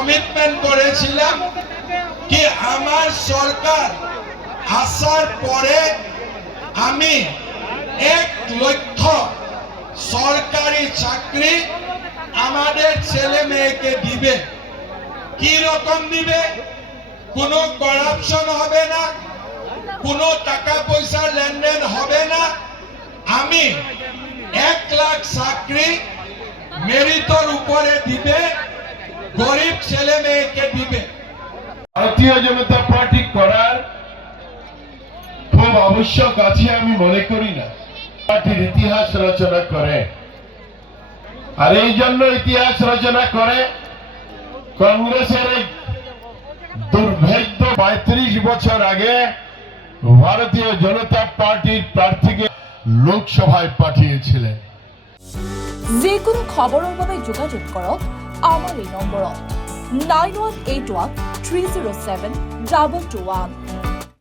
Commitment করেছিলাম কি আমার সরকার আসার পরে আমি 1 লক্ষ সরকারি চাকরি আমাদের ছেলে মেয়েকে দিবে। কি রকম দিবে? কোনো করাপশন হবে না, কোনো টাকা পয়সার লেনদেন হবে না। আমি 1 লাখ চাকরি মেরিটর উপরে দিবে, গরিব ছেলে মেয়েকে দিবে। ভারতীয় জনতা পার্টি করার খুব আবশ্যক আছে আমি মনে করি না। পার্টির ইতিহাস রচনা করে, আর এই জন্য ইতিহাস রচনা করে কংগ্রেসের এক দুর্ভাগ্য 35 বছর আগে ভারতীয় জনতা পার্টির প্রার্থীকে লোকসভায় পাঠিয়েছিলেন। যে কোনো খবরের বাবে যোগাযোগ কৰক আমাৰ এই নম্বৰত 9181 307 2221।